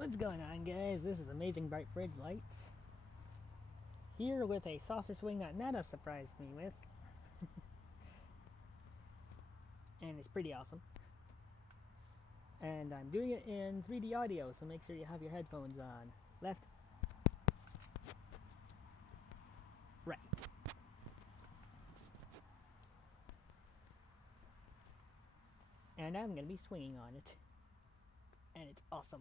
What's going on, guys? This is Amazing Bright Fridge Lights. Here with a saucer swing that Nana surprised me with. And it's pretty awesome. And I'm doing it in 3D audio, so make sure you have your headphones on. Left. Right. And I'm going to be swinging on it. And it's awesome.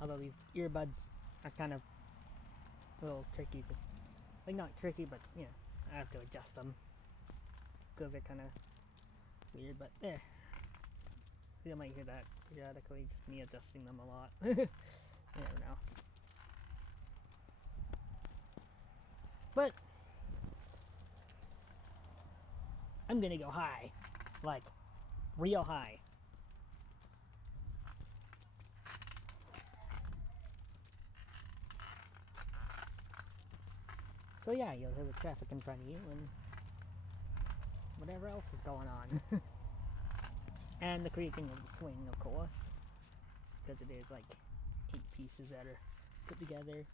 Although these earbuds are kind of a little tricky. Like, not tricky, but, you know, I have to adjust them. Because they're kind of weird, but there. You might hear that periodically, just me adjusting them a lot. You never know. But I'm gonna go high. Like, real high. So yeah, you'll hear the traffic in front of you and whatever else is going on. And the creaking of the swing, of course. Because it is like 8 pieces that are put together.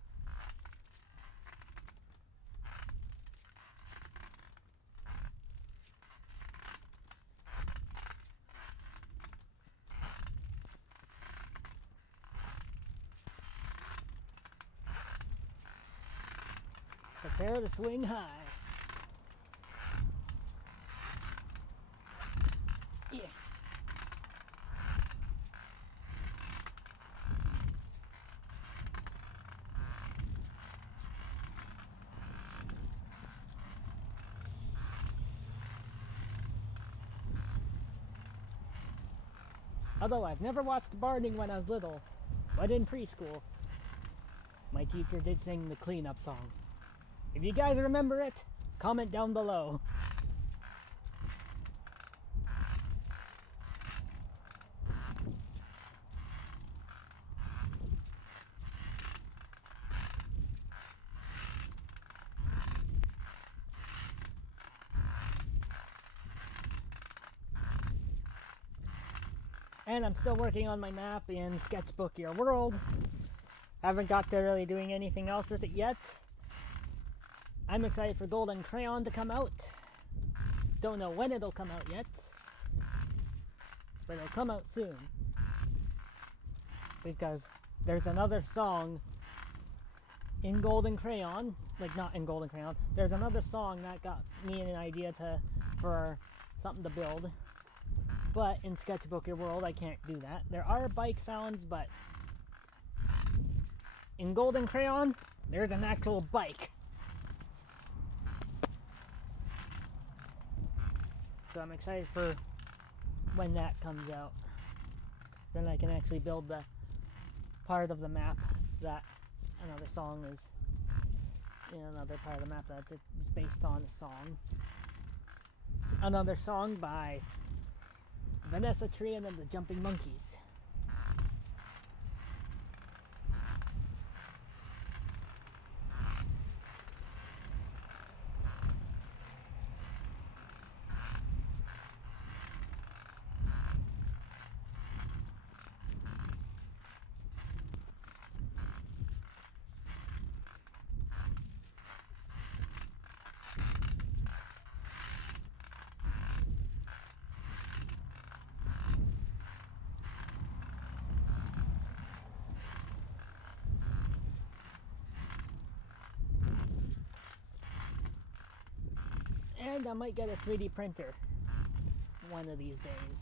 Prepare to swing high. Yeah. Although I've never watched Barding when I was little, but in preschool, my teacher did sing the cleanup song. If you guys remember it, comment down below. And I'm still working on my map in Sketchbook Your World. Haven't got to really doing anything else with it yet. I'm excited for Golden Crayon to come out. Don't know when it'll come out yet, but it'll come out soon. Because there's another song in Golden Crayon, like not in Golden Crayon, there's another song that got me an idea for something to build. But in Sketchbook Your World, I can't do that. There are bike sounds, but in Golden Crayon, there's an actual bike. So I'm excited for when that comes out. Then I can actually build the part of the map that another song is, another part of the map that is based on a song. Another song by Vanessa Trian and the Jumping Monkeys. And I might get a 3D printer one of these days.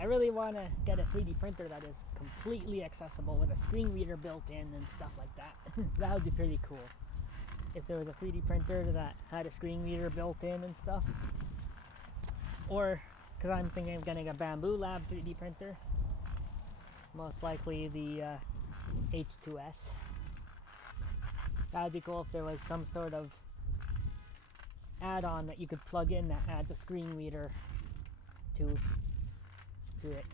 I really want to get a 3D printer that is completely accessible with a screen reader built in and stuff like that. That would be pretty cool. If there was a 3D printer that had a screen reader built in and stuff. Or, because I'm thinking of getting a Bamboo Lab 3D printer. Most likely the H2S. That would be cool if there was some sort of add-on that you could plug in that adds a screen reader to it.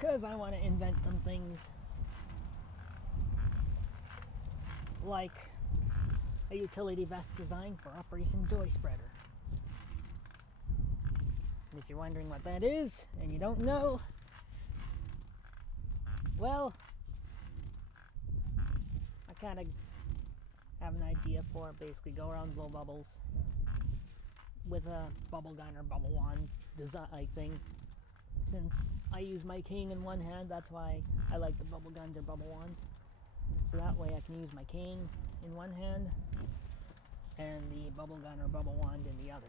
Because I want to invent some things like a utility vest design for Operation Joy Spreader. And if you're wondering what that is and you don't know, well, I kind of have an idea for it. Basically go around, blow bubbles with a bubble gun or bubble wand design thing. Since I use my cane in one hand, that's why I like the bubble guns or bubble wands. So that way I can use my cane in one hand and the bubble gun or bubble wand in the other.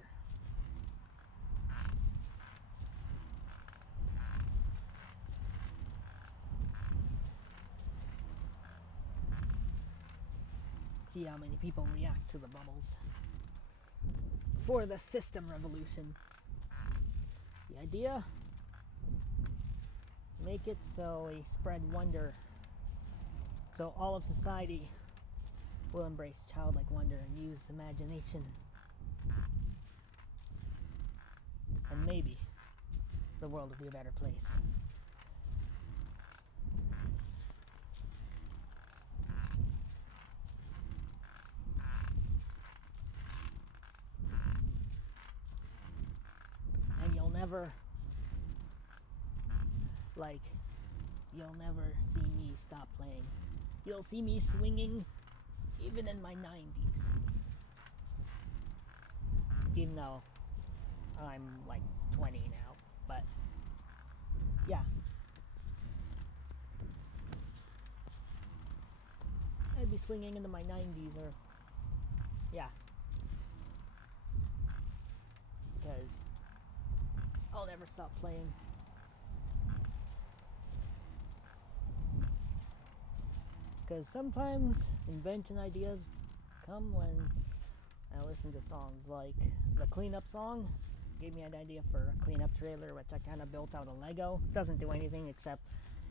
See how many people react to the bubbles. For the system revolution. The idea? Make it so we spread wonder. So all of society will embrace childlike wonder and use imagination. And maybe the world will be a better place. And you'll never see me stop playing. You'll see me swinging even in my 90s. Even though I'm like 20 now, but yeah. I'd be swinging into my 90s or yeah. Because I'll never stop playing. Because sometimes invention ideas come when I listen to songs like the Cleanup song. Gave me an idea for a cleanup trailer, which I kind of built out of Lego. Doesn't do anything except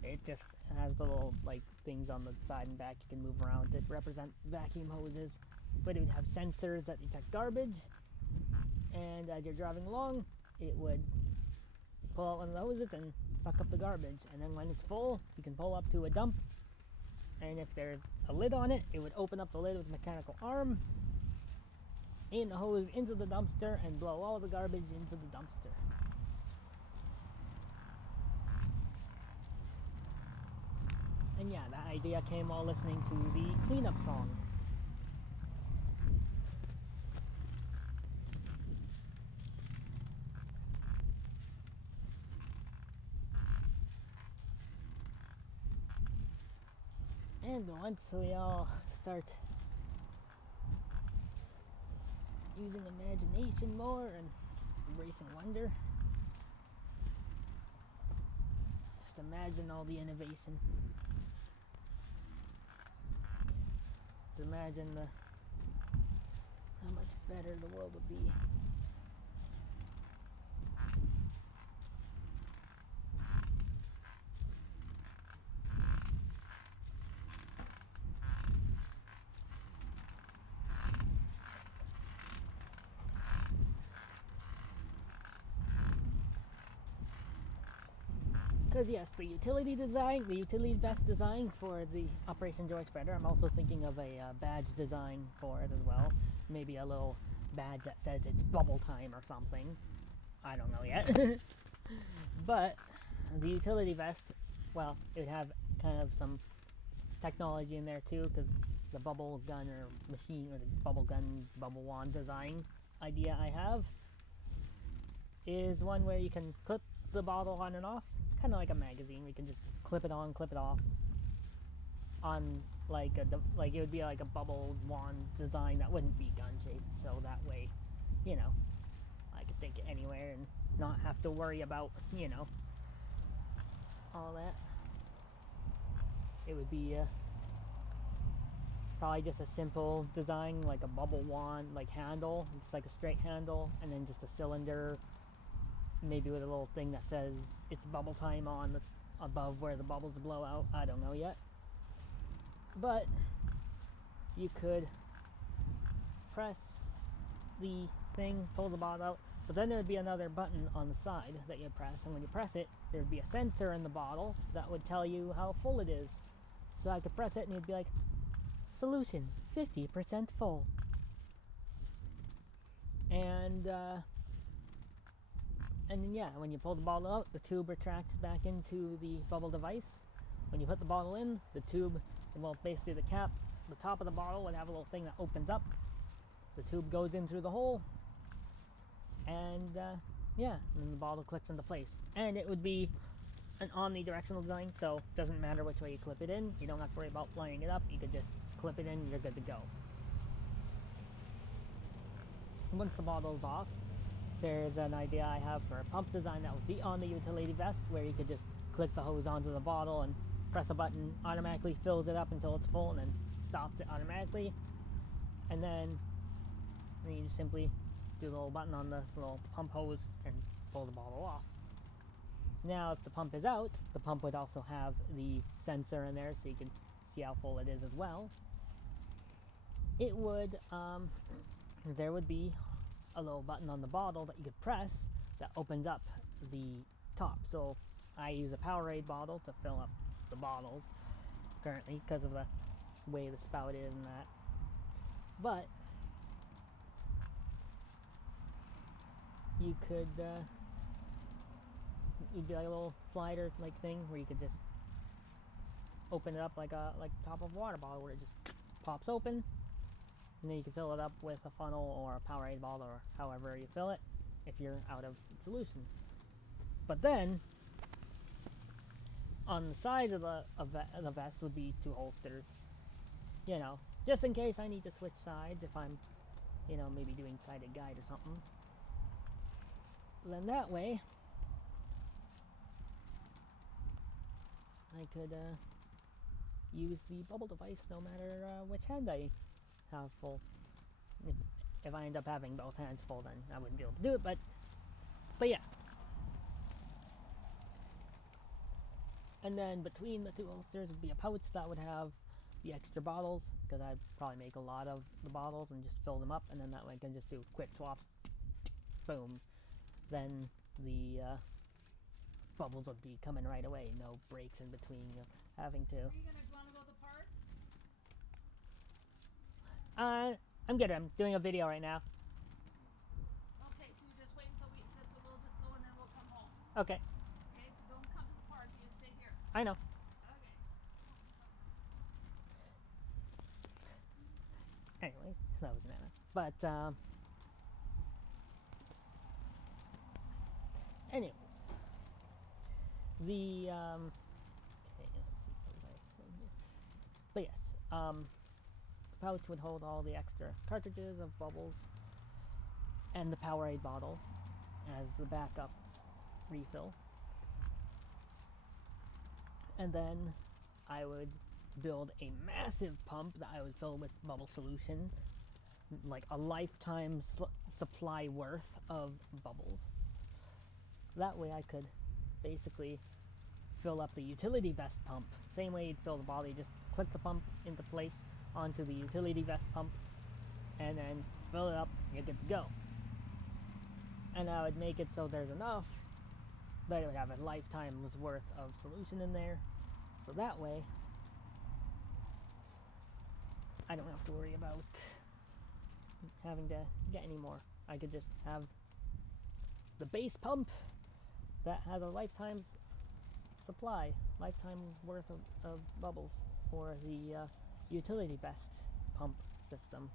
it just has the little like things on the side and back you can move around to represent vacuum hoses. But it would have sensors that detect garbage, and as you're driving along, it would pull out one of the hoses and suck up the garbage. And then when it's full, you can pull up to a dump. And if there's a lid on it, it would open up the lid with a mechanical arm, aim the hose into the dumpster, and blow all the garbage into the dumpster. And yeah, that idea came while listening to the Cleanup song. And once we all start using imagination more and embracing wonder, just imagine all the innovation. Just imagine how much better the world would be. Because yes, the utility vest design for the Operation Joy Spreader, I'm also thinking of a badge design for it as well. Maybe a little badge that says it's bubble time or something. I don't know yet. But the utility vest, well, it would have kind of some technology in there too, because the bubble gun or machine, or the bubble gun, bubble wand design idea I have is one where you can clip the bottle on and off, kind of like a magazine. We can just clip it on, clip it off on like it would be like a bubble wand design that wouldn't be gun shaped, so that way, you know, I could take it anywhere and not have to worry about, you know, all that. It would be probably just a simple design, like a bubble wand like handle, just like a straight handle, and then just a cylinder, maybe with a little thing that says it's bubble time on the, above where the bubbles blow out. I don't know yet, but you could press the thing, pull the bottle out, But then there would be another button on the side that you press, and when you press it, there would be a sensor in the bottle that would tell you how full it is. So I could press it and it'd be like, solution 50% full. And then yeah, when you pull the bottle out, the tube retracts back into the bubble device. When you put the bottle in, the tube, well, basically the cap, the top of the bottle would have a little thing that opens up. The tube goes in through the hole, and yeah, and then the bottle clicks into place. And it would be an omnidirectional design, so it doesn't matter which way you clip it in. You don't have to worry about lining it up. You could just clip it in, you're good to go. Once the bottle's off, there's an idea I have for a pump design that would be on the utility vest, where you could just click the hose onto the bottle and press a button, automatically fills it up until it's full, and then stops it automatically. And then you just simply do the little button on the little pump hose and pull the bottle off. Now, if the pump is out, the pump would also have the sensor in there, so you can see how full it is as well. It would, there would be a little button on the bottle that you could press that opens up the top. So I use a Powerade bottle to fill up the bottles currently because of the way the spout is and that. But you could, it'd be like a little slider like thing where you could just open it up like the top of a water bottle, where it just pops open. And then you can fill it up with a funnel or a Powerade bottle, or however you fill it if you're out of solution. But then, on the side of the vest would be two holsters. You know, just in case I need to switch sides if I'm, you know, maybe doing sighted guide or something. Then that way, I could use the bubble device no matter which hand I have full. If I end up having both hands full, then I wouldn't be able to do it, but yeah. And then between the two holsters would be a pouch that would have the extra bottles, because I'd probably make a lot of the bottles and just fill them up, and then that way I can just do quick swaps, boom. Then the bubbles would be coming right away, no breaks in between having to. Are you want to go to the park? I'm good. I'm doing a video right now. Okay, so you just wait until we'll just go and then we'll come home. Okay. Okay, so don't come to the park, you just stay here. I know. Okay. Anyway, that was Nana. But anyway, the okay, let's see what was I saying here. But yes, the pouch would hold all the extra cartridges of bubbles and the Powerade bottle as the backup refill. And then I would build a massive pump that I would fill with bubble solution, like a lifetime supply worth of bubbles. That way I could basically fill up the utility vest pump. Same way you'd fill the bottle, you just click the pump into place onto the utility vest pump and then fill it up, you're good to go. And I would make it so there's enough that it would have a lifetime's worth of solution in there. So that way I don't have to worry about having to get any more. I could just have the base pump that has a lifetime's supply, lifetime's worth of bubbles for the utility vest pump system.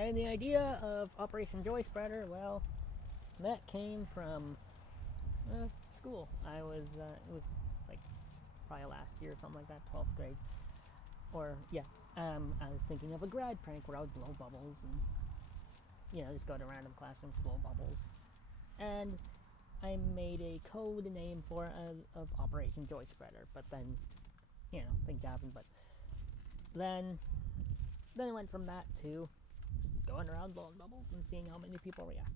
And the idea of Operation Joy Spreader, well, that came from school. It was like probably last year or something like that, 12th grade. Or, yeah, I was thinking of a grad prank where I would blow bubbles and, you know, just go to random classrooms, blow bubbles. And I made a code name for of Operation Joy Spreader, but then, you know, things happened, but then it went from that to going around blowing bubbles and seeing how many people react.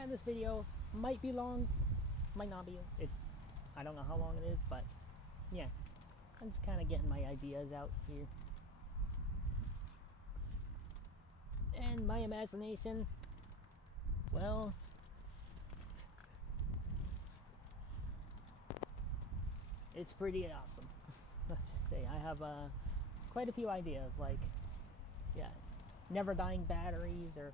And this video might be long, might not be. I don't know how long it is, but yeah, I'm just kind of getting my ideas out here. And my imagination, well, it's pretty awesome. Let's just say I have quite a few ideas, like, yeah, never dying batteries, or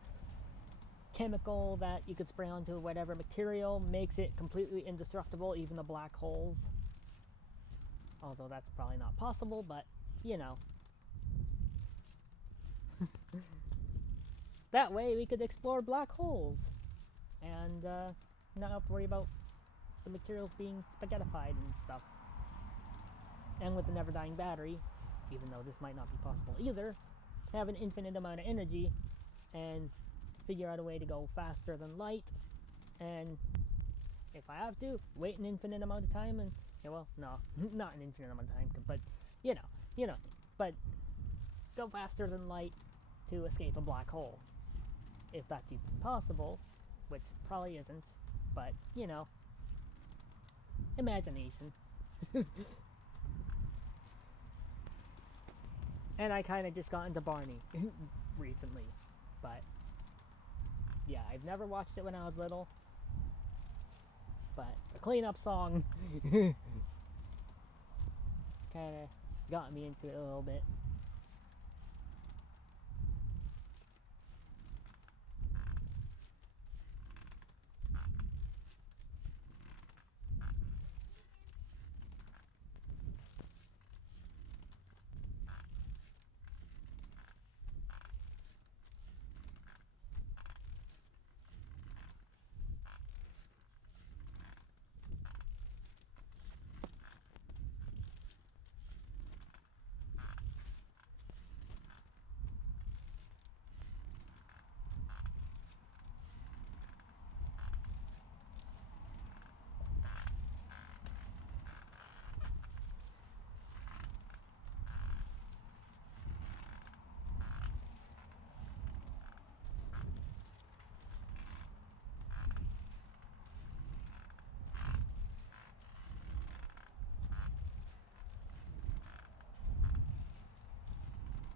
chemical that you could spray onto whatever material makes it completely indestructible, even the black holes. Although that's probably not possible, but you know. That way we could explore black holes and not have to worry about the materials being spaghettified and stuff. And with the never dying battery, even though this might not be possible either, have an infinite amount of energy and figure out a way to go faster than light, and if I have to, wait an infinite amount of time, and yeah, well, no, not an infinite amount of time, but you know, but go faster than light to escape a black hole, if that's even possible, which probably isn't, but you know, imagination. And I kind of just got into Barney recently, but yeah, I've never watched it when I was little, but the cleanup song kind of got me into it a little bit.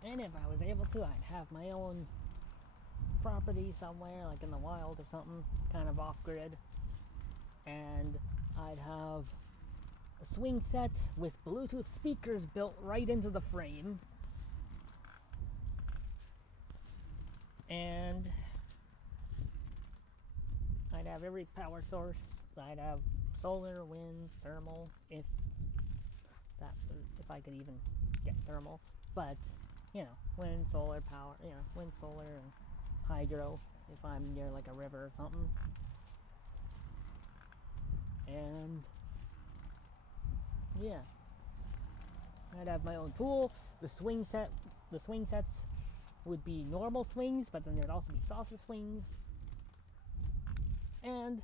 And if I was able to, I'd have my own property somewhere, like in the wild or something, kind of off-grid. And I'd have a swing set with Bluetooth speakers built right into the frame. And I'd have every power source. I'd have solar, wind, thermal, if I could even get thermal. But you know, wind, solar power, you know, wind, solar, and hydro if I'm near like a river or something. And yeah, I'd have my own pool. The swing sets would be normal swings, but then there'd also be saucer swings. And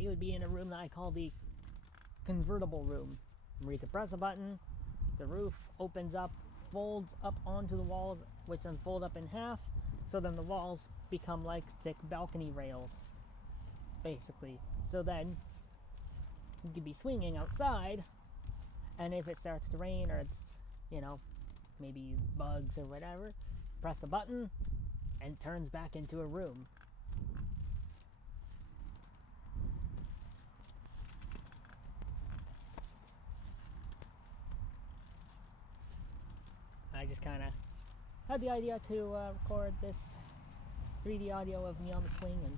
it would be in a room that I call the convertible room, where you could press a button, the roof opens up, folds up onto the walls, which then fold up in half, so then the walls become like thick balcony rails, basically. So then you could be swinging outside, and if it starts to rain, or it's, you know, maybe bugs or whatever, press a button and it turns back into a room. I just kind of had the idea to record this 3D audio of me on the swing, and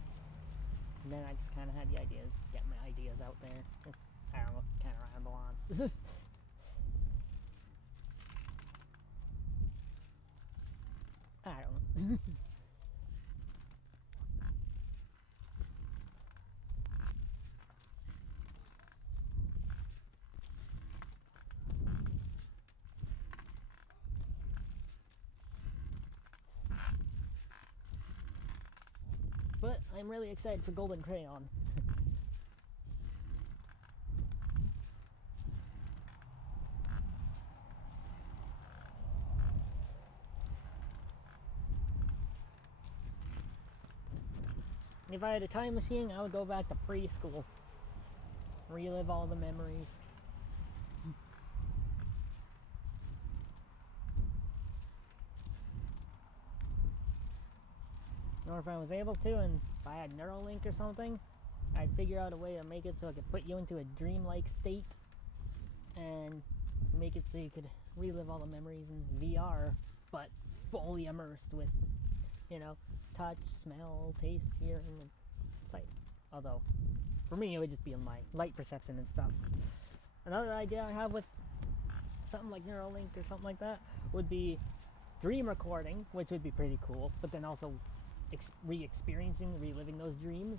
then I just kind of had the ideas, get my ideas out there. I don't know, kind of ramble on. I don't know. But I'm really excited for Golden Crayon. If I had a time machine, I would go back to preschool. Relive all the memories. Or if I was able to, and if I had Neuralink or something, I'd figure out a way to make it so I could put you into a dreamlike state and make it so you could relive all the memories in VR, but fully immersed with, you know, touch, smell, taste, hearing, and sight. Although, for me, it would just be in my light perception and stuff. Another idea I have with something like Neuralink or something like that would be dream recording, which would be pretty cool, but then also re-experiencing, reliving those dreams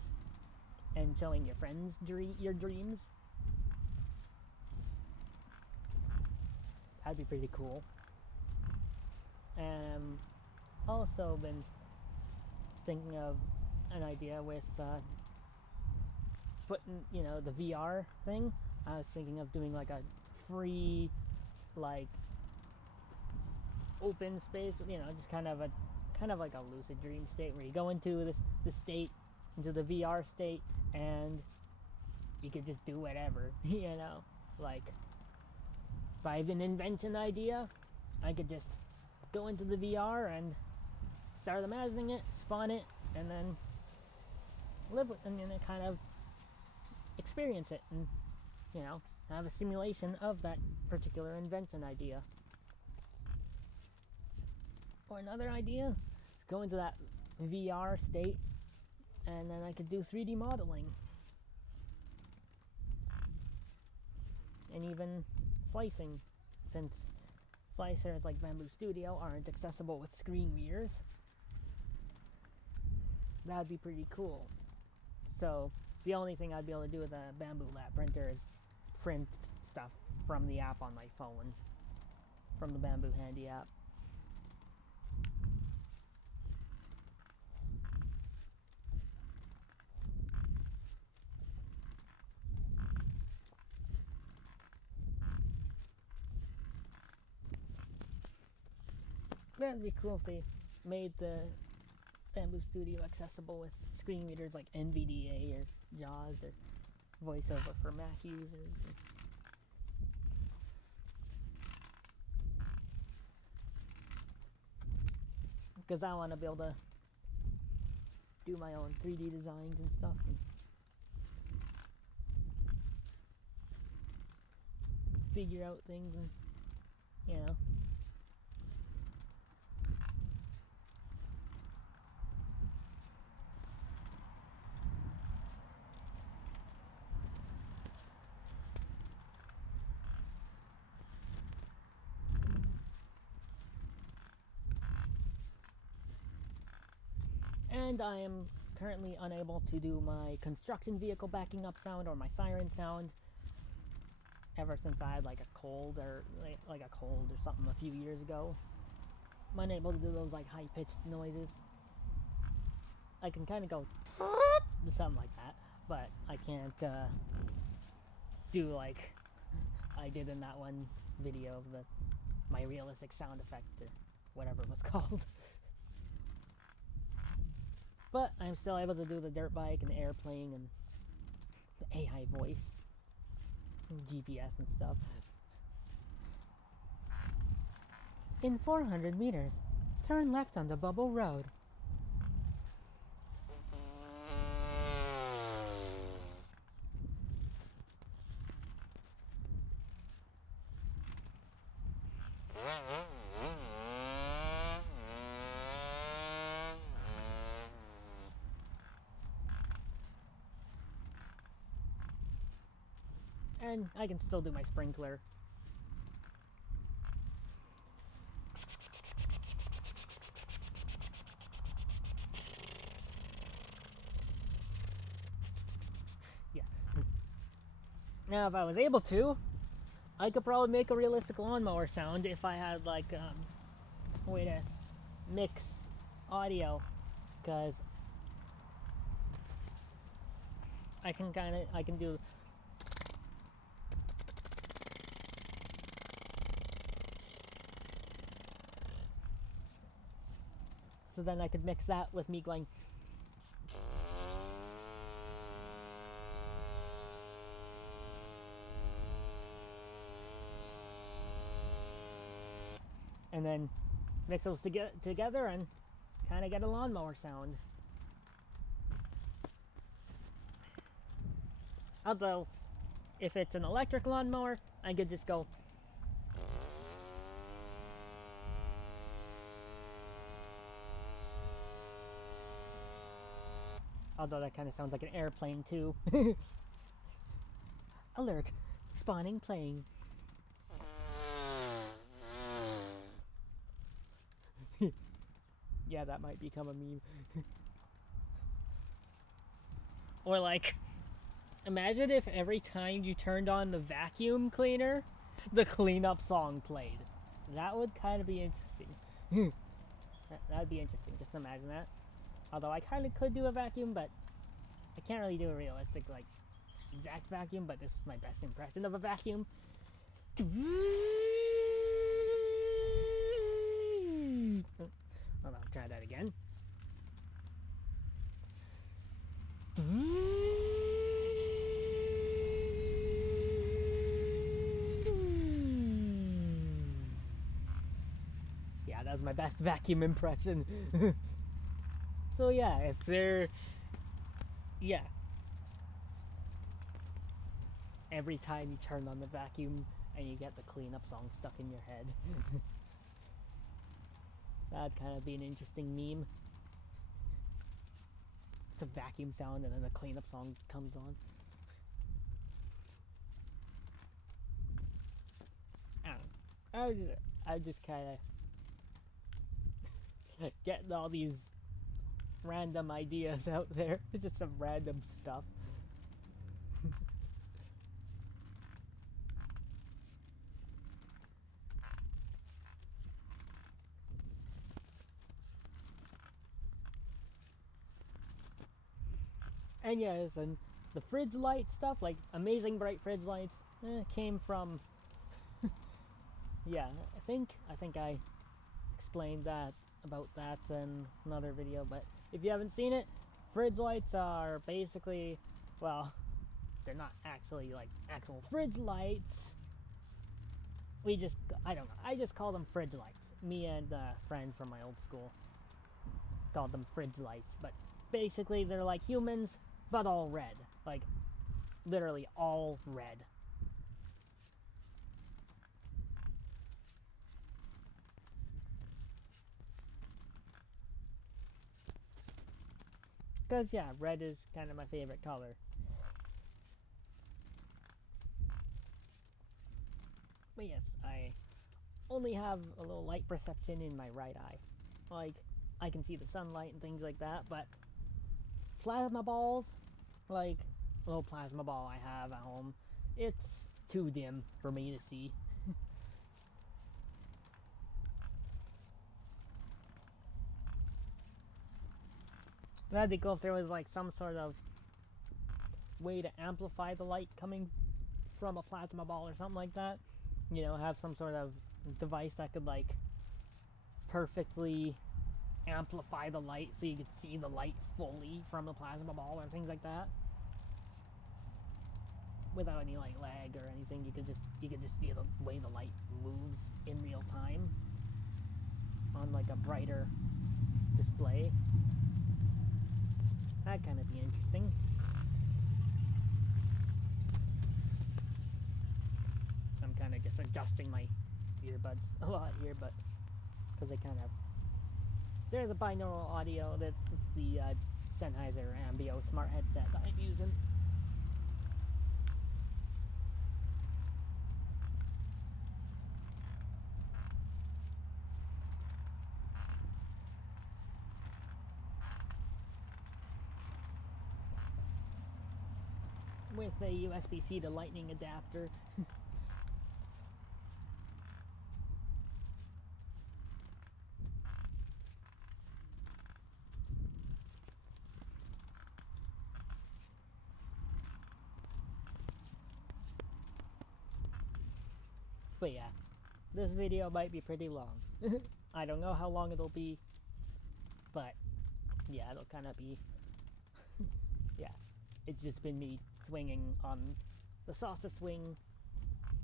and showing your friends your dreams. That'd be pretty cool. Also been thinking of an idea with putting, you know, the VR thing. I was thinking of doing like a free, like, open space, you know, just kind of like a lucid dream state where you go into the state, into the VR state, and you could just do whatever, you know, like, if I have an invention idea, I could just go into the VR and start imagining it, spawn it, and then live with, and then kind of experience it, and, you know, have a simulation of that particular invention idea. Or another idea, go into that VR state, and then I could do 3D modeling. And even slicing, since slicers like Bamboo Studio aren't accessible with screen readers. That'd be pretty cool. So, the only thing I'd be able to do with a Bamboo Lab printer is print stuff from the app on my phone, from the Bamboo Handy app. That'd be cool if they made the Bamboo Studio accessible with screen readers like NVDA or JAWS or VoiceOver for Mac users. Because I want to be able to do my own 3D designs and stuff. And figure out things and, you know. And I am currently unable to do my construction vehicle backing up sound or my siren sound ever since I had like a cold or something a few years ago. I'm unable to do those like high-pitched noises. I can kind of go something like that, but I can't do like I did in that one video of my realistic sound effect or whatever it was called. But I'm still able to do the dirt bike and the airplane and the AI voice, and GPS and stuff. In 400 meters, turn left on the Bubble Road. And I can still do my sprinkler. Yeah. Now, if I was able to, I could probably make a realistic lawnmower sound if I had like a way to mix audio, because I can do. So then I could mix that with me going. And then mix those together and kind of get a lawnmower sound. Although, if it's an electric lawnmower, I could just go. Although that kind of sounds like an airplane too. Alert! Spawning plane. Yeah, that might become a meme. Or like, imagine if every time you turned on the vacuum cleaner, the cleanup song played. That would kind of be interesting. That'd be interesting, just imagine that. Although I kind of could do a vacuum, but I can't really do a realistic, like, exact vacuum, but this is my best impression of a vacuum. Hold on, try that again. Yeah, that was my best vacuum impression. So yeah, if they're... Yeah. Every time you turn on the vacuum and you get the cleanup song stuck in your head. That'd kind of be an interesting meme. It's a vacuum sound and then the cleanup song comes on. I don't know. I just kind of getting all these random ideas out there. It's just some random stuff. And yes, and the fridge light stuff, like amazing bright fridge lights, came from. Yeah, I think I explained that about that in another video. But if you haven't seen it, fridge lights are basically, well, they're not actually like actual fridge lights. I don't know. I just call them fridge lights. Me and a friend from my old school called them fridge lights, but basically they're like humans, but all red. Like, literally all red. Because, yeah, red is kind of my favorite color. But yes, I only have a little light perception in my right eye. Like, I can see the sunlight and things like that, but plasma balls, like a little plasma ball I have at home, it's too dim for me to see. That'd be cool if there was like some sort of way to amplify the light coming from a plasma ball or something like that. You know, have some sort of device that could like perfectly amplify the light so you could see the light fully from the plasma ball or things like that. Without any like lag or anything, you could just see the way the light moves in real time on like a brighter display. That'd kind of be interesting. I'm kind of just adjusting my earbuds a lot here, but because they kind of, there's a binaural audio. It's the Sennheiser Ambeo smart headset that I'm using. With a USB-C to lightning adapter. But yeah, this video might be pretty long. I don't know how long it'll be, but yeah, it'll kind of be, yeah, it's just been me swinging on the saucer swing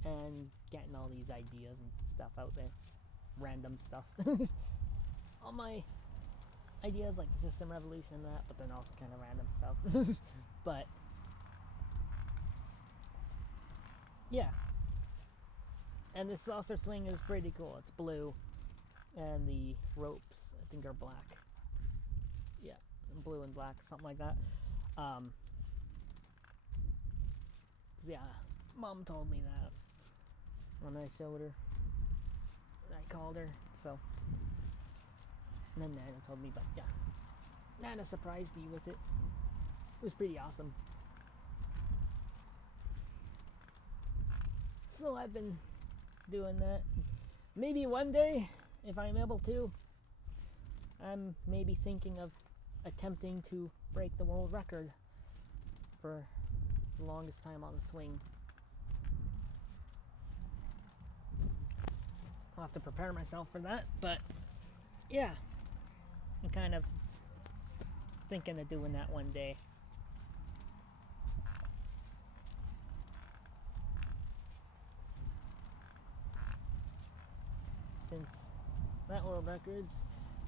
and getting all these ideas and stuff out there. Random stuff. All my ideas like System Revolution and that, but then also kind of random stuff. But yeah, and this saucer swing is pretty cool. It's blue, and the ropes I think are black. Yeah, blue and black, something like that. Yeah, Mom told me that when I showed her. I called her, so. And then Nana told me, but yeah, Nana surprised me with it. It was pretty awesome. So I've been doing that. Maybe one day, if I'm able to, I'm maybe thinking of attempting to break the world record for the longest time on the swing. I'll have to prepare myself for that, but yeah, I'm kind of thinking of doing that one day. Since that world record's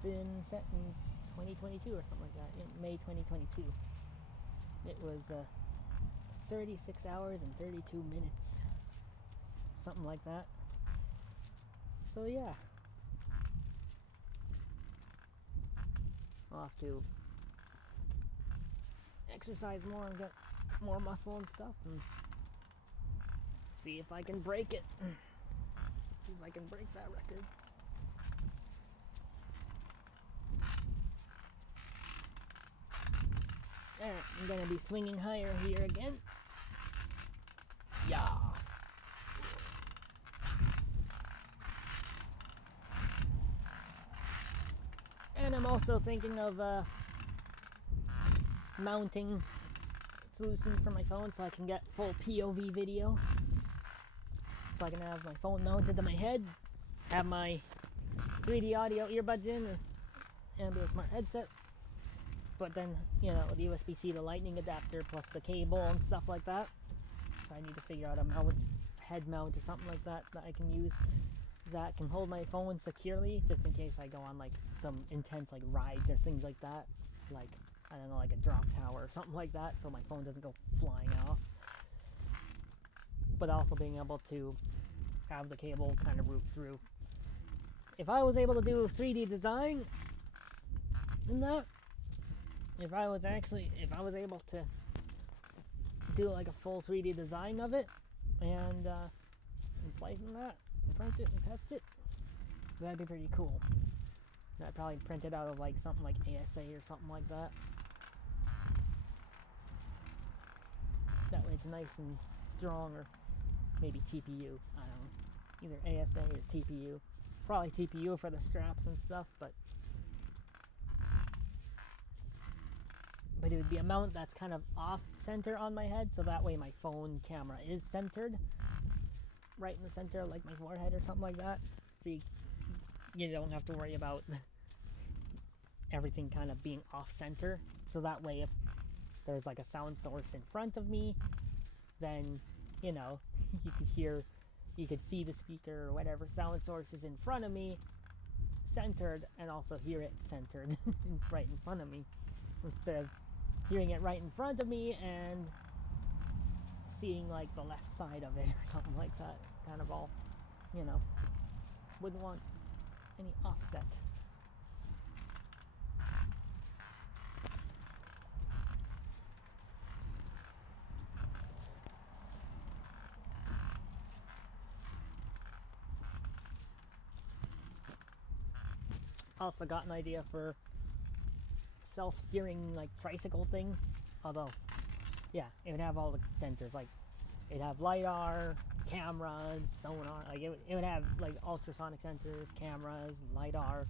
been set in 2022 or something like that, in May 2022. It was 36 hours and 32 minutes, something like that. So yeah, I'll have to exercise more and get more muscle and stuff, and see if I can break it. See if I can break that record. Alright, I'm gonna be swinging higher here again. Yeah. And I'm also thinking of mounting solutions for my phone so I can get full POV video. So I can have my phone mounted to my head, have my 3D audio earbuds in, and be a smart headset. But then, you know, the USB-C to lightning adapter plus the cable and stuff like that. So I need to figure out a head mount or something like that I can use that can hold my phone securely, just in case I go on like some intense like rides or things like that, like I don't know, like a drop tower or something like that, so my phone doesn't go flying off. But also being able to have the cable kind of route through. If I was able to do 3D design in that, if I was able to do like a full 3D design of it and slice that and print it and test it, that'd be pretty cool. I'd probably print it out of like something like ASA or something like that. That way it's nice and strong, or maybe TPU, I don't know. Either ASA or TPU. Probably TPU for the straps and stuff, but it would be a mount that's kind of off center on my head, so that way my phone camera is centered right in the center, like my forehead or something like that. So you don't have to worry about everything kind of being off center. So that way if there's like a sound source in front of me, then, you know, you could see the speaker or whatever sound source is in front of me centered, and also hear it centered right in front of me, instead of hearing it right in front of me and seeing like the left side of it or something like that. Kind of all, you know, wouldn't want any offset. Also got an idea for self-steering like tricycle thing, although yeah, it would have all the sensors, like it'd have LiDAR, cameras, sonar, like it would have like ultrasonic sensors, cameras, LiDAR,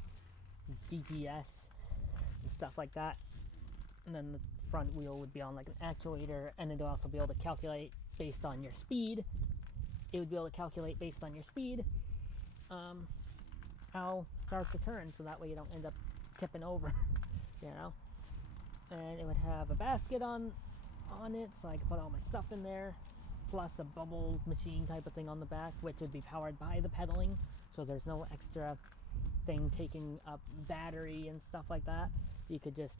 GPS and stuff like that. And then the front wheel would be on like an actuator, and then they'll also be able to calculate based on your speed it would be able to calculate based on your speed how sharp to turn, so that way you don't end up tipping over, you know. And it would have a basket on it, so I could put all my stuff in there, plus a bubble machine type of thing on the back, which would be powered by the pedaling, so there's no extra thing taking up battery and stuff like that. You could just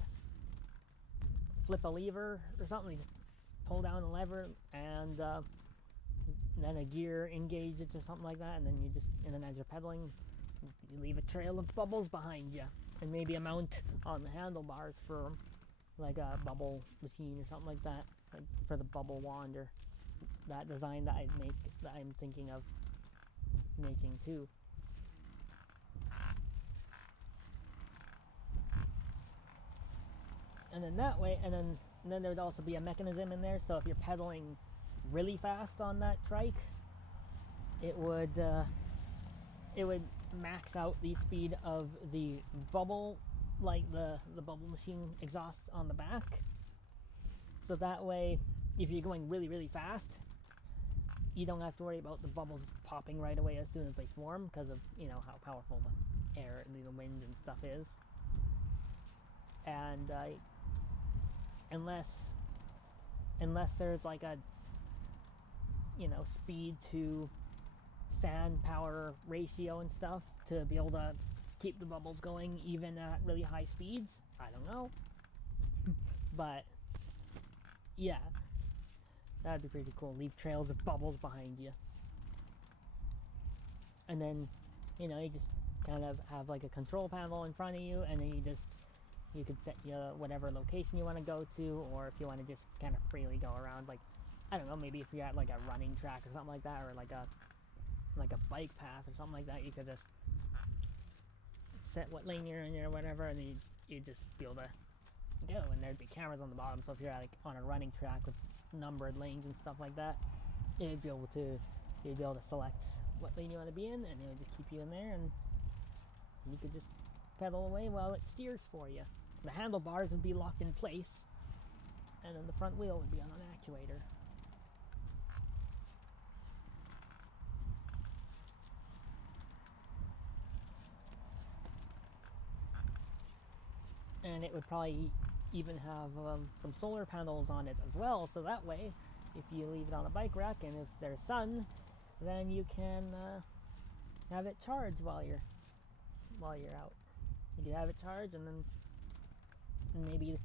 flip a lever or something, just pull down a lever, and then a gear engages or something like that, and then as you're pedaling, you leave a trail of bubbles behind you, and maybe a mount on the handlebars for like a bubble machine or something like that, like for the bubble wand, or that design that I'm thinking of making too. And then that way, and then there would also be a mechanism in there, so if you're pedaling really fast on that trike, it would max out the speed of the bubble, like the bubble machine exhaust on the back. So that way, if you're going really, really fast, you don't have to worry about the bubbles popping right away as soon as they form, because of, you know, how powerful the air and the wind and stuff is. And unless there's like a, you know, speed to sand power ratio and stuff to be able to keep the bubbles going even at really high speeds, I don't know. But yeah, that'd be pretty cool. Leave trails of bubbles behind you. And then, you know, you just kind of have like a control panel in front of you, and then you could set whatever location you want to go to, or if you want to just kind of freely go around, like, I don't know, maybe if you're at like a running track or something like that, or like a bike path or something like that, you could just set what lane you're in or whatever, and then you'd just be able to go, and there'd be cameras on the bottom, so if you're like on a running track with numbered lanes and stuff like that, you'd be able to select what lane you want to be in, and it would just keep you in there, and you could just pedal away while it steers for you. The handlebars would be locked in place, and then the front wheel would be on an actuator. And it would probably even have some solar panels on it as well, so that way, if you leave it on a bike rack and if there's sun, then you can have it charged while you're out. You could have it charged, and then maybe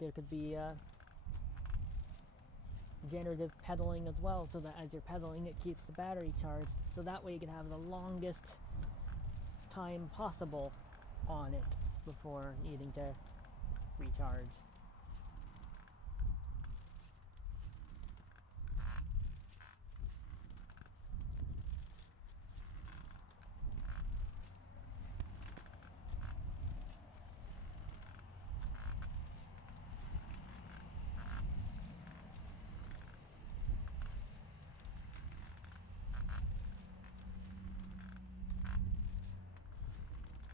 there could be generative pedaling as well, so that as you're pedaling, it keeps the battery charged, so that way you can have the longest time possible on it before needing to recharge.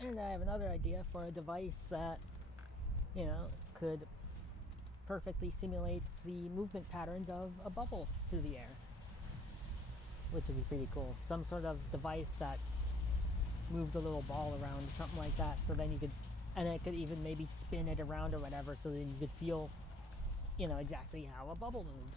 And I have another idea for a device that, you know, could perfectly simulate the movement patterns of a bubble through the air, which would be pretty cool. Some sort of device that moved a little ball around or something like that, so then you could, and it could even maybe spin it around or whatever, so then you could feel, you know, exactly how a bubble moves.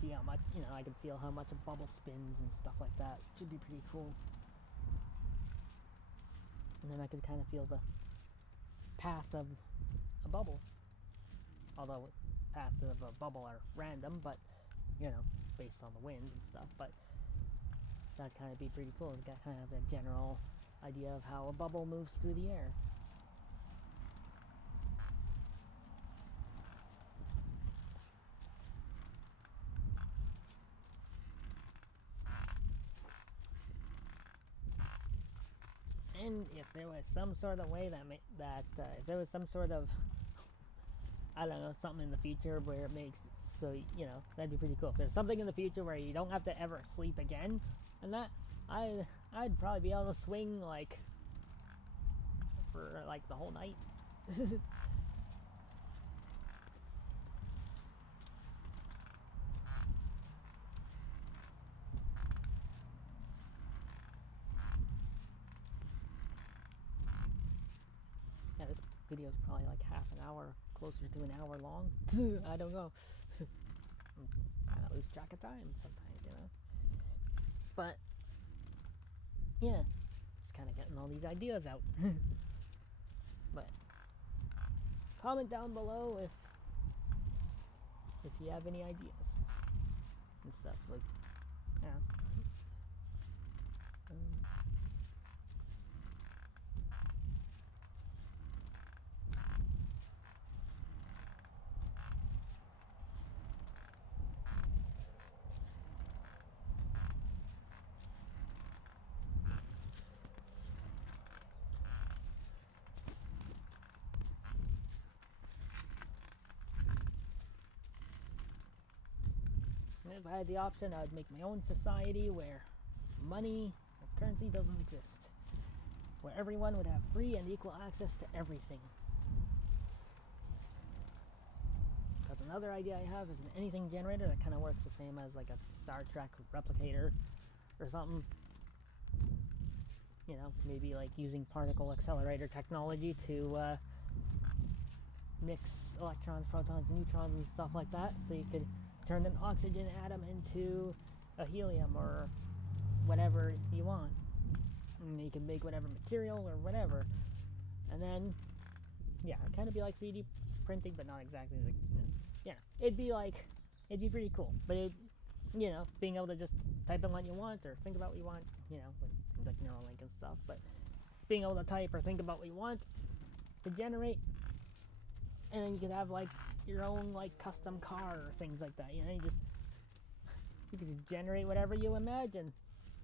See how much, you know, I can feel how much a bubble spins and stuff like that. Should be pretty cool. And then I could kind of feel the path of a bubble. Although paths of a bubble are random, but, you know, based on the wind and stuff. But that'd kind of be pretty cool to get kind of a general idea of how a bubble moves through the air. And if there was some sort of way if there was some sort of, I don't know, something in the future where it makes, so, you know, that'd be pretty cool. If there's something in the future where you don't have to ever sleep again, and that, I'd probably be able to swing like for like the whole night. Yeah, this video is probably like half an hour, closer to an hour long. I don't know. I kind of lose track of time sometimes, you know. But yeah, just kind of getting all these ideas out. But comment down below if you have any ideas and stuff like yeah. And if I had the option, I would make my own society where money or currency doesn't exist, where everyone would have free and equal access to everything. Because another idea I have is an anything generator that kind of works the same as like a Star Trek replicator or something. You know, maybe like using particle accelerator technology to mix electrons, protons, neutrons, and stuff like that, so you could turn an oxygen atom into a helium or whatever you want. And you can make whatever material or whatever. And then, yeah, it'd kind of be like 3D printing, but not exactly like, yeah, it'd be pretty cool. But it, you know, being able to just type in what you want or think about what you want, you know, with things like Neuralink and stuff, but being able to type or think about what you want to generate, and then you could have like your own like custom car or things like that. You know, you could just generate whatever you imagine,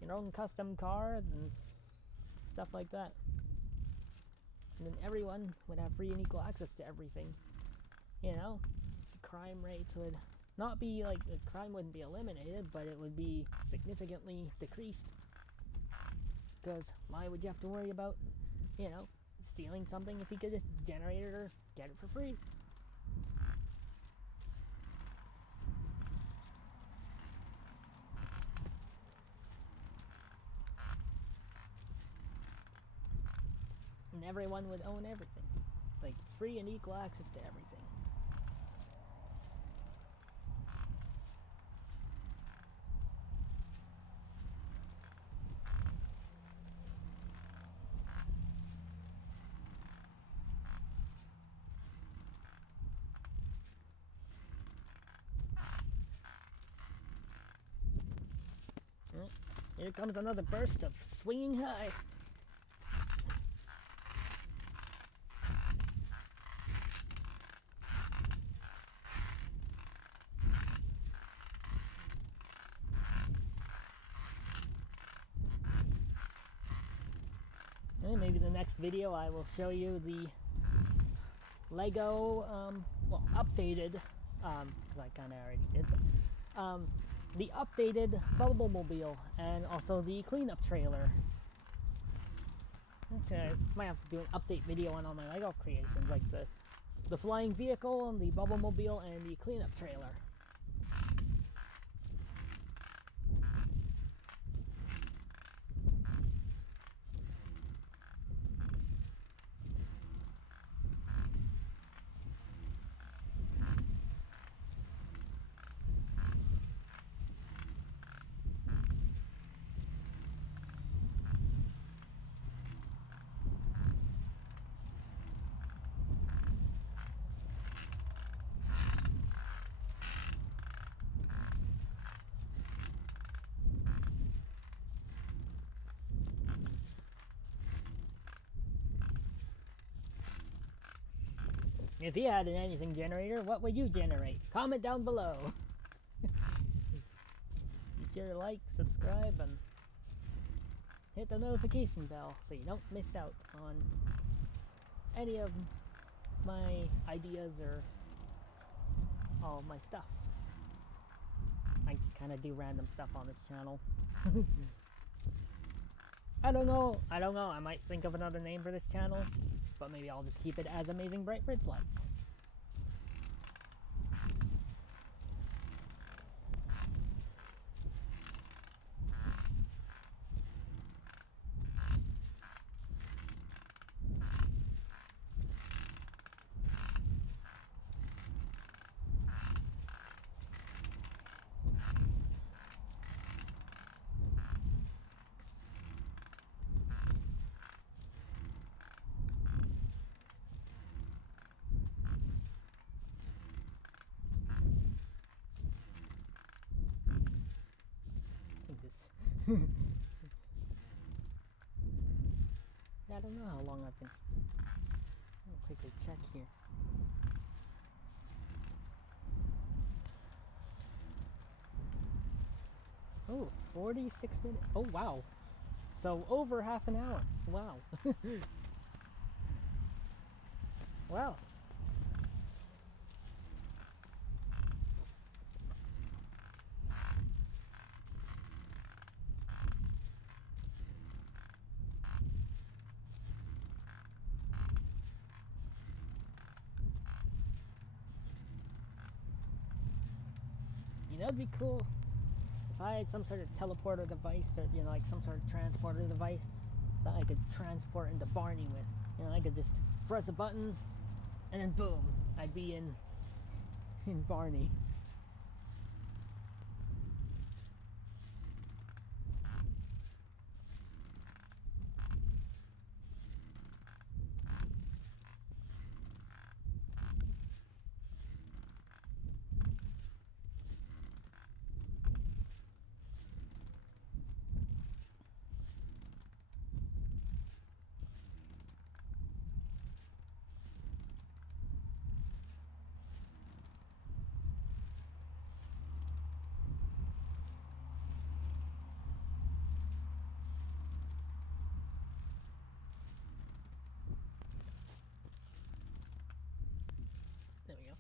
your own custom car and stuff like that. And then everyone would have free and equal access to everything. You know, the crime rates would not be like, the crime wouldn't be eliminated, but it would be significantly decreased. Because why would you have to worry about, you know, stealing something if you could just generate it or get it for free? And everyone would own everything. Like, free and equal access to everything. Here comes another burst of swinging high. And maybe the next video I will show you the Lego, well, updated, because I kind of already did, but, the updated Bubble-Mobile, and also the cleanup trailer. Okay, might have to do an update video on all my Lego creations, like the flying vehicle, and the Bubble-Mobile, and the cleanup trailer. If you had an anything generator, what would you generate? Comment down below. Be sure to like, subscribe, and hit the notification bell so you don't miss out on any of my ideas or all my stuff. I just kind of do random stuff on this channel. I don't know. I don't know. I might think of another name for this channel, but maybe I'll just keep it as Amazing Bright Fritz Lights. This. Yeah, I don't know how long I've been. I'll quickly check here. Oh, 46 minutes. Oh, wow. So over half an hour. Wow. Wow. You know, it'd be cool if I had some sort of teleporter device, or like some sort of transporter device that I could transport into Barney with. I could just press a button, and then boom, I'd be in Barney. There we go.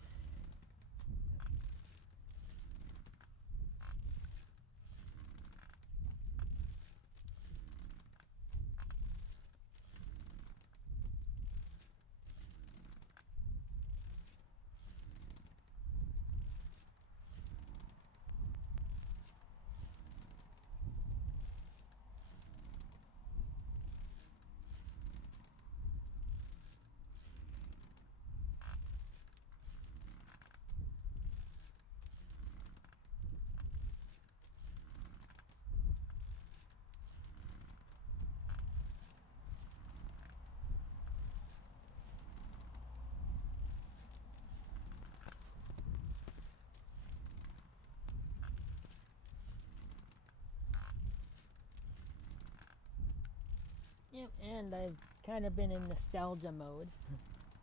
Yep, and I've kind of been in nostalgia mode,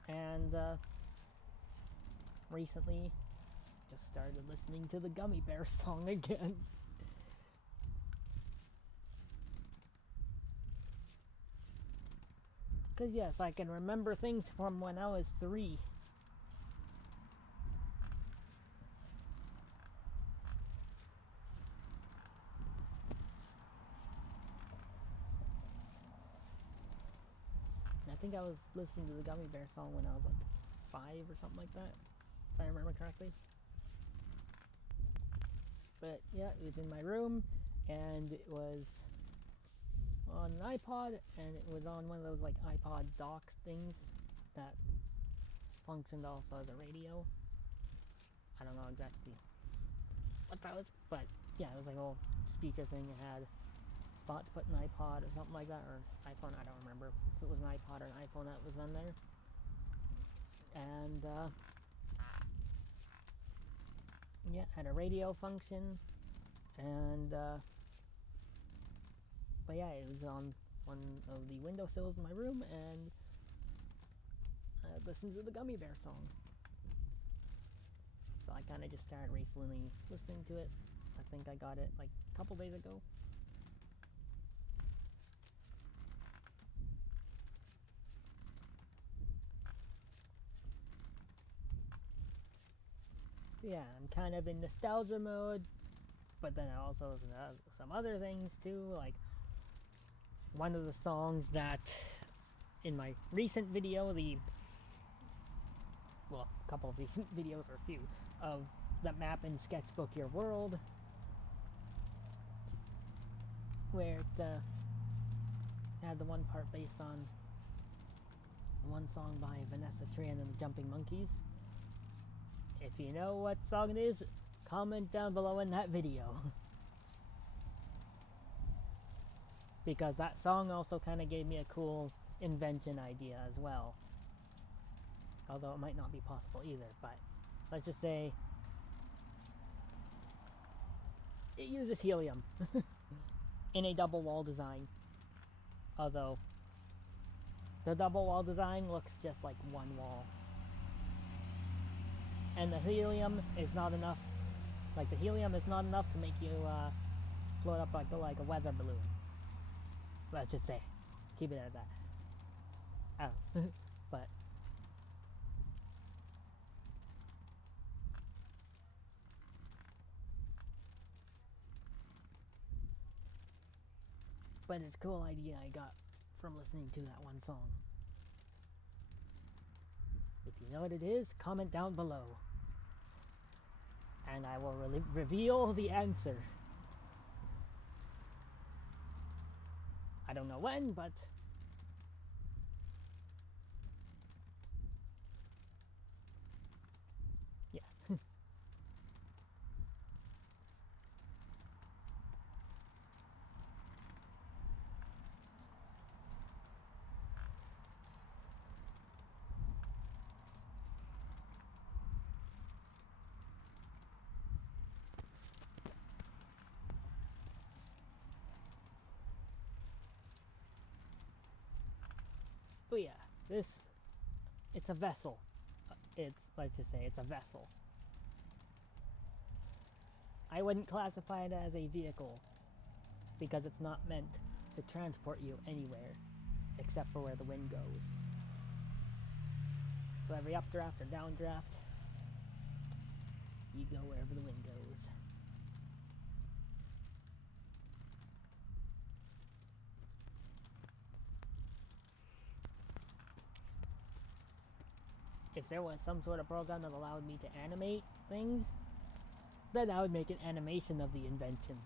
and recently just started listening to the Gummy Bear song again. Because yes, I can remember things from when I was 3. I think I was listening to the Gummy Bear song when I was like 5 or something like that, if I remember correctly. But yeah, it was in my room, and it was on an iPod, and it was on one of those like iPod dock things that functioned also as a radio. I don't know exactly what that was, but yeah, it was like a little speaker thing. It had spot to put an iPod or something like that, or iPhone, I don't remember if it was an iPod or an iPhone that was on there. And yeah, had a radio function, and but yeah, it was on one of the windowsills in my room, and I listened to the Gummy Bear song. So I kind of just started recently listening to it. I think I got it like a couple days ago. Yeah, I'm kind of in nostalgia mode, but then I also some other things too, like one of the songs that in my recent video, well, a couple of recent videos or a few of the map in Sketchbook Your World, where it had the one part based on one song by Vanessa Tran and the Jumping Monkeys. If you know what song it is, comment down below in that video. Because that song also kind of gave me a cool invention idea as well. Although it might not be possible either, but let's just say it uses helium in a double wall design. Although the double wall design looks just like one wall. And the helium is not enough. Like, the helium is not enough to make you float up like a weather balloon. Let's just say. Keep it at that. Oh. But it's a cool idea I got from listening to that one song. If you know what it is, comment down below. And I will reveal the answer. I don't know when, but yeah. But yeah, it's a vessel. Let's just say it's a vessel. I wouldn't classify it as a vehicle because it's not meant to transport you anywhere except for where the wind goes. So every updraft or downdraft, you go wherever the wind goes. If there was some sort of program that allowed me to animate things, then I would make an animation of the invention.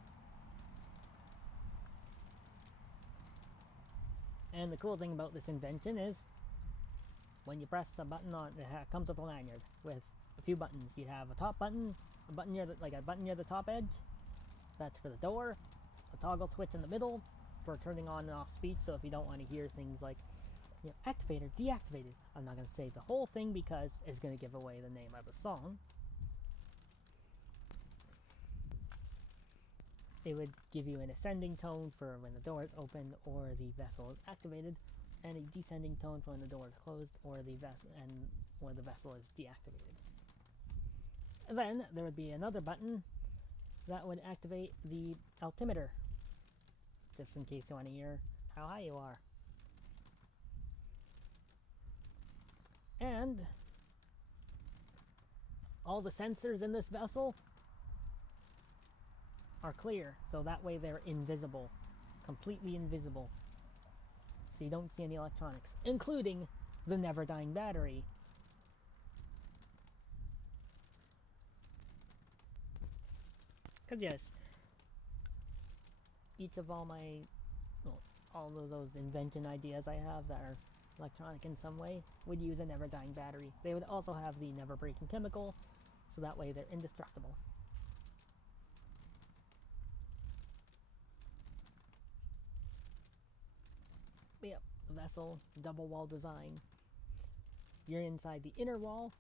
And the cool thing about this invention is, when you press the button on, it comes with a lanyard with a few buttons. You have a top button, a button near the top edge. That's for the door. A toggle switch in the middle for turning on and off speech. So if you don't want to hear things like, you know, activated, deactivated. I'm not going to say the whole thing because it's going to give away the name of the song. It would give you an ascending tone for when the door is open or the vessel is activated, and a descending tone for when the door is closed or the vessel is deactivated. And then there would be another button that would activate the altimeter, just in case you want to hear how high you are. And all the sensors in this vessel are clear, so that way they're invisible, completely invisible, so you don't see any electronics, including the never dying battery. Because yes, each of all of those invention ideas I have that are electronic in some way would use a never dying battery. They would also have the never breaking chemical, so that way they're indestructible. Yep, vessel, double wall design. You're inside the inner wall,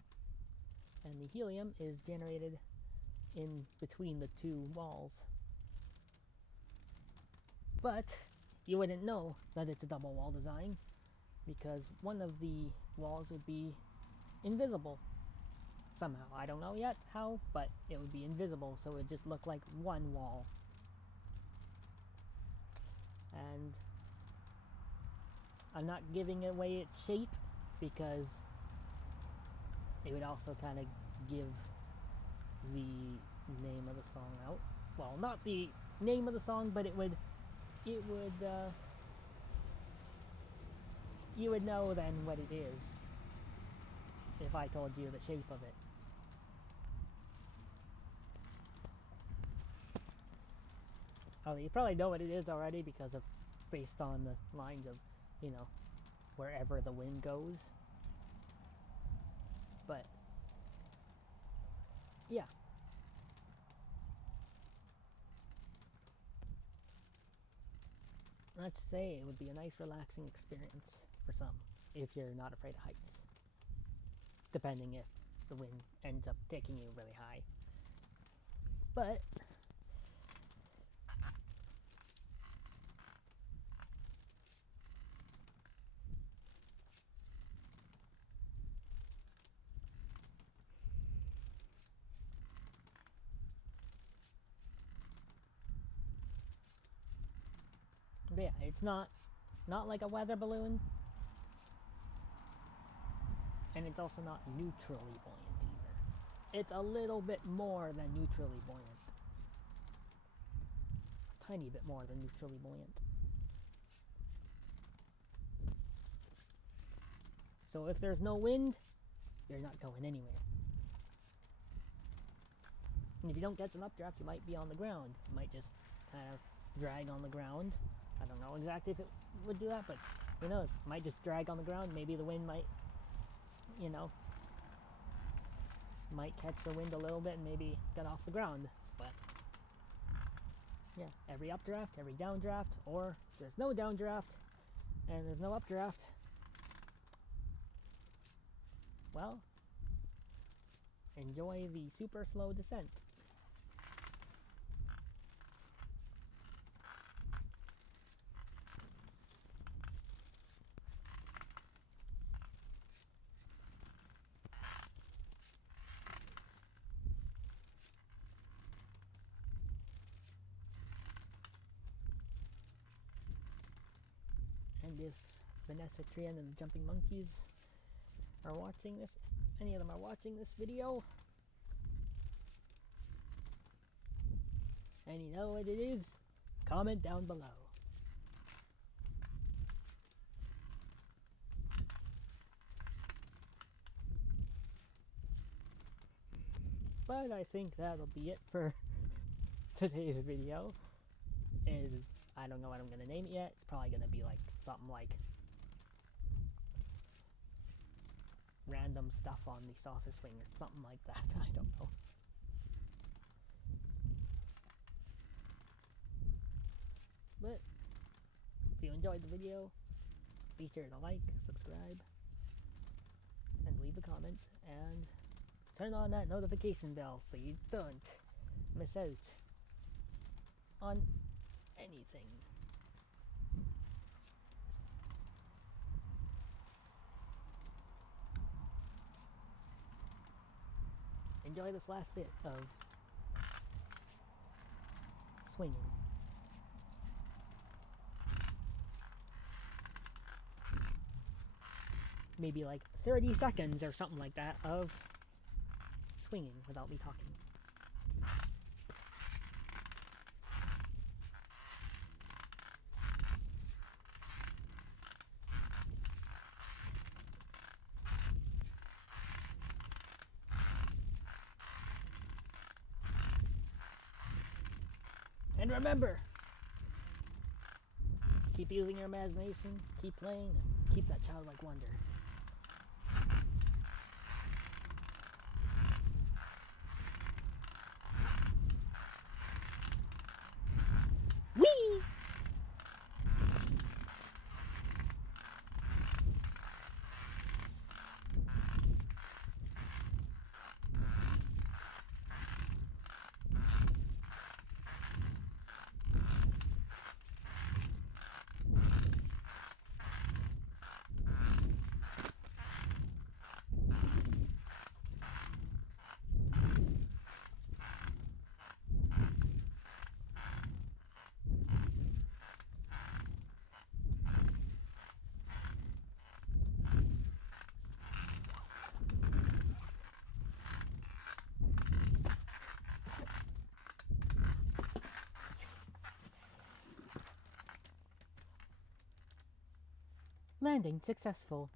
and the helium is generated in between the two walls. But you wouldn't know that it's a double wall design because one of the walls would be invisible somehow. I don't know yet how, but it would be invisible, so it would just look like one wall. And I'm not giving away its shape because it would also kind of give the name of the song out. Well, not the name of the song, but it would you would know then what it is if I told you the shape of it. Oh, you probably know what it is already because of based on the lines of, you know, wherever the wind goes. But yeah. Let's say it would be a nice relaxing experience for some if you're not afraid of heights. Depending if the wind ends up taking you really high. But yeah, it's not like a weather balloon, and it's also not neutrally buoyant either. It's a little bit more than neutrally buoyant. A tiny bit more than neutrally buoyant. So if there's no wind, you're not going anywhere. And if you don't get an updraft, you might be on the ground. You might just kind of drag on the ground. I don't know exactly if it would do that, but who knows? It might just drag on the ground. Maybe the wind might, you know, might catch the wind a little bit and maybe get off the ground. But yeah, every updraft, every downdraft, or there's no downdraft and there's no updraft, well, enjoy the super slow descent. And if Vanessa Trian and the Jumping Monkeys are watching this, any of them are watching this video, and you know what it is, comment down below. But I think that'll be it for today's video. I don't know what I'm gonna name it yet. It's probably gonna be like something like random stuff on the saucer swing or something like that. I don't know. But if you enjoyed the video, be sure to like, subscribe, and leave a comment, and turn on that notification bell so you don't miss out on anything. Enjoy this last bit of swinging. Maybe like 30 seconds or something like that of swinging without me talking. And remember, keep using your imagination, keep playing, and keep that childlike wonder. Whee! Landing successful.